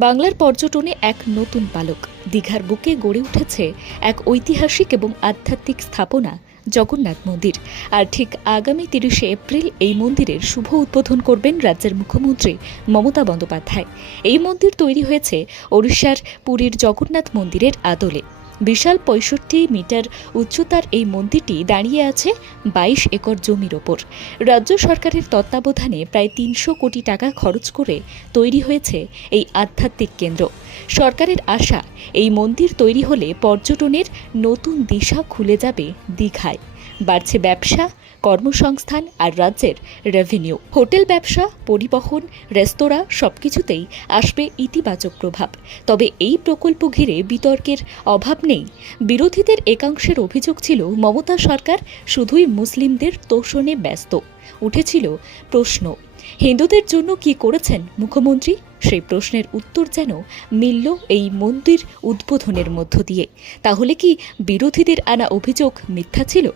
বাংলার পর্যটনে এক নতুন পালক দীঘার বুকে গড়ে উঠেছে এক ঐতিহাসিক এবং আধ্যাত্মিক স্থাপনা, জগন্নাথ মন্দির। আর ঠিক আগামী তিরিশে এপ্রিল এই মন্দিরের শুভ উদ্বোধন করবেন রাজ্যের মুখ্যমন্ত্রী মমতা বন্দ্যোপাধ্যায়। এই মন্দির তৈরি হয়েছে ওড়িশার পুরীর জগন্নাথ মন্দিরের আদলে। বিশাল পঁয়ষট্টি মিটার উচ্চতার এই মন্দিরটি দাঁড়িয়ে আছে বাইশ একর জমির ওপর। রাজ্য সরকারের তত্ত্বাবধানে প্রায় তিনশো কোটি টাকা খরচ করে তৈরি হয়েছে এই আধ্যাত্মিক কেন্দ্র। সরকারের আশা, এই মন্দির তৈরি হলে পর্যটনের নতুন দিশা খুলে যাবে দীঘায়। বাড়ছে ব্যবসা, কর্মসংস্থান আর রাজ্যের রেভিনিউ হোটেল ব্যবসা, পরিবহন, রেস্তোরাঁ সব কিছুতেই আসবে ইতিবাচক প্রভাব। তবে এই প্রকল্প ঘিরে বিতর্কের অভাব নেই। বিরোধীদের একাংশের অভিযোগ ছিল, মমতা সরকার শুধুই মুসলিমদের তোষণে ব্যস্ত। উঠেছিল প্রশ্ন, হিন্দুদের জন্য কি করেছেন মুখ্যমন্ত্রী? সেই প্রশ্নের উত্তর যেন মিলল এই মন্দির উদ্বোধনের মধ্য দিয়ে। তাহলে কি বিরোধীদের আনা অভিযোগ মিথ্যা ছিল?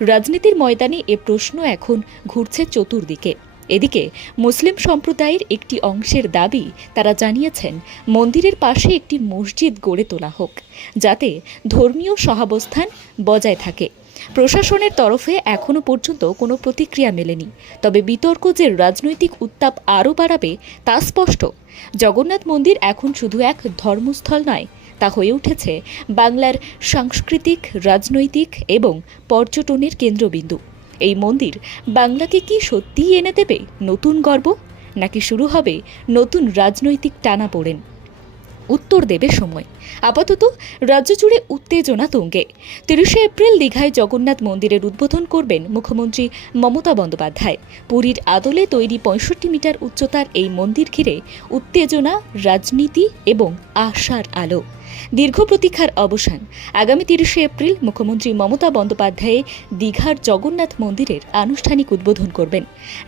রাজনীতির ময়দানে এ প্রশ্ন এখন ঘুরছে চতুর্দিকে। এদিকে, মুসলিম সম্প্রদায়ের একটি অংশের দাবি তারা জানিয়েছেন, মন্দিরের পাশে একটি মসজিদ গড়ে তোলা হোক, যাতে ধর্মীয় সহাবস্থান বজায় থাকে। প্রশাসনের তরফে এখনও পর্যন্ত কোনো প্রতিক্রিয়া মেলেনি, তবে বিতর্ক যে রাজনৈতিক উত্তাপ আরও বাড়াবে তা স্পষ্ট। জগন্নাথ মন্দির এখন শুধু এক ধর্মস্থল নয় তা হয়ে উঠেছে বাংলার সাংস্কৃতিক, রাজনৈতিক এবং পর্যটনের কেন্দ্রবিন্দু। এই মন্দির বাংলাকে কি সত্যিই এনে দেবে নতুন গর্ব? নাকি শুরু হবে নতুন রাজনৈতিক টানাপোড়েন উত্তর দেবে সময়। আপাতত রাজ্য জুড়ে উত্তেজনা তুঙ্গে। তিরিশে এপ্রিল দীঘায় জগন্নাথ মন্দিরের উদ্বোধন করবেন মুখ্যমন্ত্রী মমতা বন্দ্যোপাধ্যায়। পুরীর আদলে তৈরি পঁয়ষট্টি মিটার উচ্চতার এই মন্দির ঘিরে উত্তেজনা, রাজনীতি এবং আশার আলো। দীর্ঘ প্রতীক্ষার অবসান। আগামী তিরিশে এপ্রিল মুখ্যমন্ত্রী মমতা বন্দ্যোপাধ্যায় দীঘার জগন্নাথ মন্দিরের আনুষ্ঠানিক উদ্বোধন করবেন।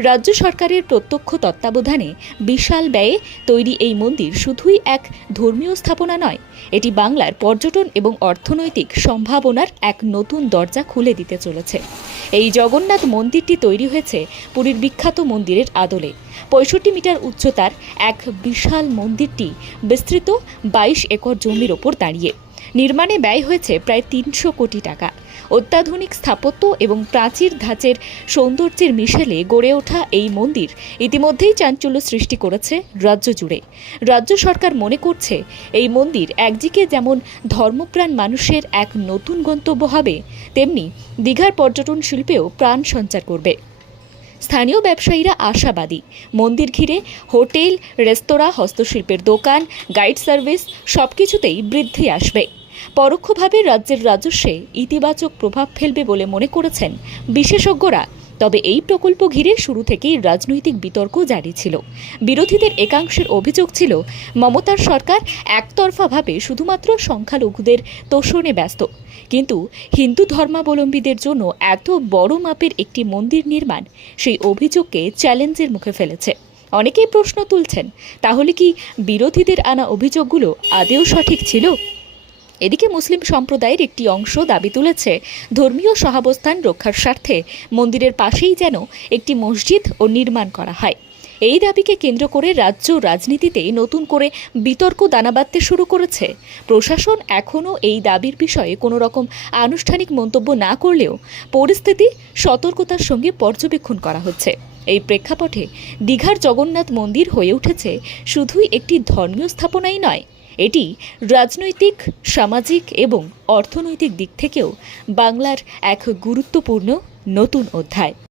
রাজ্য সরকারের প্রত্যক্ষ তত্ত্বাবধানে বিশাল ব্যয়ে তৈরি এই মন্দির শুধুই এক ধর্মীয় স্থাপনা নয়, এটি বাংলার পর্যটন এবং অর্থনৈতিক সম্ভাবনার এক নতুন দরজা খুলে দিতে চলেছে। এই জগন্নাথ মন্দিরটি তৈরি হয়েছে পুরীর বিখ্যাত মন্দিরের আদলে। পঁয়ষট্টি মিটার উচ্চতার এক বিশাল মন্দিরটি বিস্তৃত বাইশ একর জমির ওপর দাঁড়িয়ে। নির্মাণে ব্যয় হয়েছে প্রায় তিনশো কোটি টাকা। অত্যাধুনিক স্থাপত্য এবং প্রাচীর ধাঁচের সৌন্দর্যের মিশেলে গড়ে ওঠা এই মন্দির ইতিমধ্যেই চাঞ্চল্য সৃষ্টি করেছে রাজ্য জুড়ে। রাজ্য সরকার মনে করছে, এই মন্দির একদিকে যেমন ধর্মপ্রাণ মানুষের এক নতুন গন্তব্য হবে, তেমনি দীঘার পর্যটন শিল্পেও প্রাণ সঞ্চার করবে। স্থানীয় ব্যবসায়ীরা আশাবাদী। মন্দির ঘিরে হোটেল, রেস্তোরাঁ, হস্তশিল্পের দোকান, গাইড সার্ভিস সব কিছুতেই বৃদ্ধি আসবে। পরোক্ষভাবে রাজ্যের রাজস্বে ইতিবাচক প্রভাব ফেলবে বলে মনে করেছেন বিশেষজ্ঞরা। তবে এই প্রকল্প ঘিরে শুরু থেকেই রাজনৈতিক বিতর্ক জারি ছিল। বিরোধীদের একাংশের অভিযোগ ছিল, মমতার সরকার একতরফাভাবে শুধুমাত্র সংখ্যালঘুদের তোষণে ব্যস্ত। কিন্তু হিন্দু ধর্মাবলম্বীদের জন্য এত বড় মাপের একটি মন্দির নির্মাণ সেই অভিযোগকে চ্যালেঞ্জের মুখে ফেলেছে। অনেকেই প্রশ্ন তুলছেন, তাহলে কি বিরোধীদের আনা অভিযোগগুলো আদেও সঠিক ছিল? এদিকে মুসলিম সম্প্রদায়ের একটি অংশ দাবি তুলেছে, ধর্মীয় সহাবস্থান রক্ষার স্বার্থে মন্দিরের পাশেই যেন একটি মসজিদ ও নির্মাণ করা হয়। এই দাবিকে কেন্দ্র করে রাজ্য রাজনীতিতে নতুন করে বিতর্ক দানা বাঁধতে শুরু করেছে। প্রশাসন এখনও এই দাবির বিষয়ে কোনো রকম আনুষ্ঠানিক মন্তব্য না করলেও পরিস্থিতি সতর্কতার সঙ্গে পর্যবেক্ষণ করা হচ্ছে। এই প্রেক্ষাপটে দীঘার জগন্নাথ মন্দির হয়ে উঠেছে, শুধুই একটি ধর্মীয় স্থাপনাই নয় এটি রাজনৈতিক সামাজিক এবং অর্থনৈতিক দিক থেকেও বাংলার এক গুরুত্বপূর্ণ নতুন অধ্যায়।